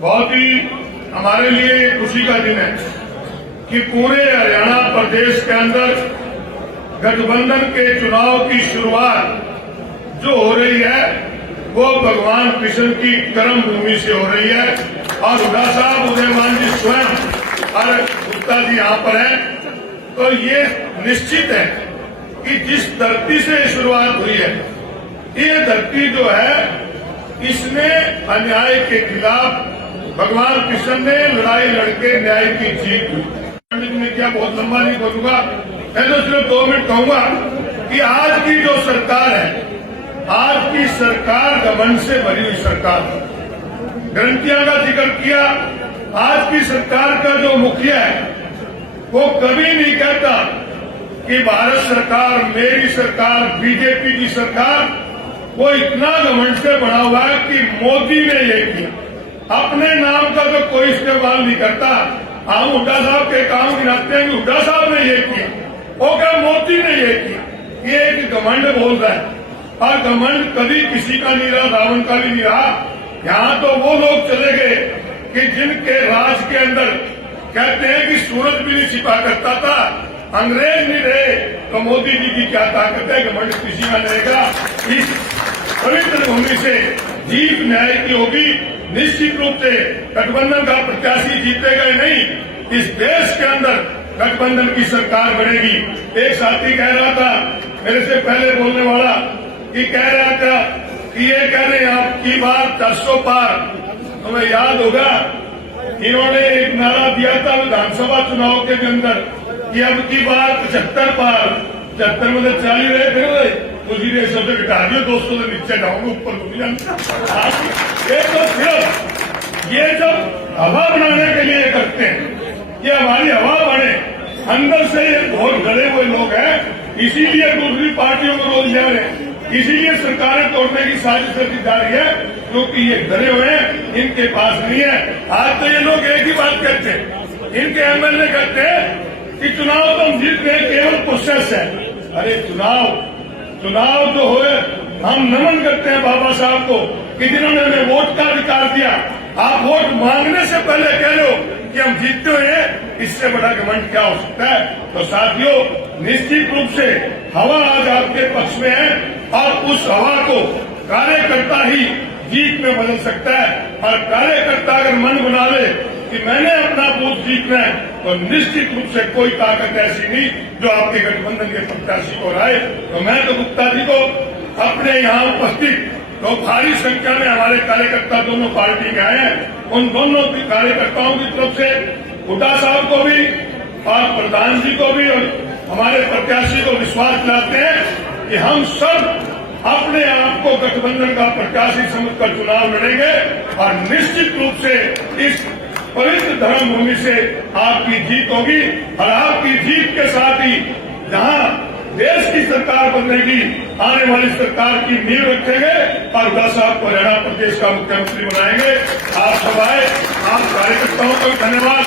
बहुत ही हमारे लिए खुशी का दिन है कि पूरे हरियाणा प्रदेश के अंदर गठबंधन के चुनाव की शुरुआत जो हो रही है वो भगवान कृष्ण की कर्म भूमि से हो रही है। और हुड्डा साहब, उदयमान जी स्वयं और गुप्ता जी यहाँ पर हैं, तो ये निश्चित है कि जिस धरती से शुरुआत हुई है, ये धरती जो है इसने अन्याय के खिलाफ भगवान कृष्ण ने लड़ाई लड़के न्याय की जीत हुई। मैं क्या बहुत लंबा नहीं बोलूंगा, मैं तो सिर्फ 2 मिनट कहूंगा कि आज की जो सरकार है, आज की सरकार घमंड से भरी हुई सरकार, गारंटियां का जिक्र किया। आज की सरकार का जो मुखिया है वो कभी नहीं कहता कि भारत सरकार, मेरी सरकार, बीजेपी की सरकार, वो इतना घमंड से बना हुआ है कि मोदी ने ये किया। अपने नाम का तो कोई इस्तेमाल नहीं करता। हम हुड्डा साहब के काम गिनाते हैं कि हुड्डा साहब ने ये किया, वो क्या मोदी ने ये किया। ये एक घमंड बोल रहा है, और घमंड कभी किसी का नहीं रहा, रावण का भी नहीं रहा। यहाँ तो वो लोग चले गए कि जिनके राज के अंदर कहते हैं कि सूरज भी नहीं छिपा करता था, अंग्रेज नहीं रहे, तो मोदी जी की क्या ताकत है। घमंड किसी का रहेगा। इस पवित्र भूमि से जीत न्याय की होगी। निश्चित रूप से गठबंधन का प्रत्याशी जीतेगा ही नहीं, इस देश के अंदर गठबंधन की सरकार बनेगी। एक साथी कह रहा था मेरे से पहले बोलने वाला, कि कह रहा था कि ये कह रहे हैं आपकी बात 400 पार। तुम्हें याद होगा इन्होंने एक नारा दिया था विधानसभा चुनाव के अंदर कि अब की बार 75 पार। 75 में तो 40 रहे थे, मुझे ये शब्द घटा दिए, 200 से नीचे जाऊंगा, ऊपर नहीं जानता। ये तो सिर्फ ये जब हवा बनाने के लिए करते हैं, ये हमारी हवा बने, अंदर से ये बहुत गले हुए लोग हैं, इसीलिए दूसरी पार्टियों को रोज जा रहे हैं, इसीलिए सरकारें तोड़ने की साजिश की जा रही है, क्योंकि ये डरे हुए हैं, इनके पास नहीं है। आज तो ये लोग एक ही बात कहते हैं, इनके एमएलए कहते हैं कि चुनाव तो हम जीत गए, केवल प्रोसेस है। अरे चुनाव जो हो, हम नमन करते हैं बाबा साहब को कि जिन्होंने हमें वोट का अधिकार दिया। आप वोट मांगने से पहले कह रहे हो कि हम जीतते हैं, इससे बड़ा घमंड क्या हो सकता है। तो साथियों, निश्चित रूप से हवा आज आपके पक्ष में है, और उस हवा को कार्यकर्ता ही जीत में बदल सकता है। और कार्यकर्ता अगर मन बना ले कि मैंने अपना बूथ जीतना है, तो निश्चित रूप से कोई ताकत ऐसी नहीं जो आपके गठबंधन के प्रत्याशी को हराए। तो मैं तो गुप्ता जी को अपने यहाँ उपस्थित तो भारी संख्या में हमारे कार्यकर्ता दोनों पार्टी के आए हैं, उन दोनों कार्यकर्ताओं की तरफ से हुड्डा साहब को भी और प्रधान जी को भी और हमारे प्रत्याशी को विश्वास दिलाते हैं कि हम सब अपने आप को गठबंधन का प्रत्याशी समझकर चुनाव लड़ेंगे, और निश्चित रूप से इस पवित्र धर्म भूमि से आपकी जीत होगी। और आपकी जीत के साथ ही जहां देश की सरकार बनेगी, आने वाली सरकार की नींव रखेंगे और हुड्डा साहब को हरियाणा प्रदेश का मुख्यमंत्री बनाएंगे। आप सब आए, आप कार्यकर्ताओं को धन्यवाद।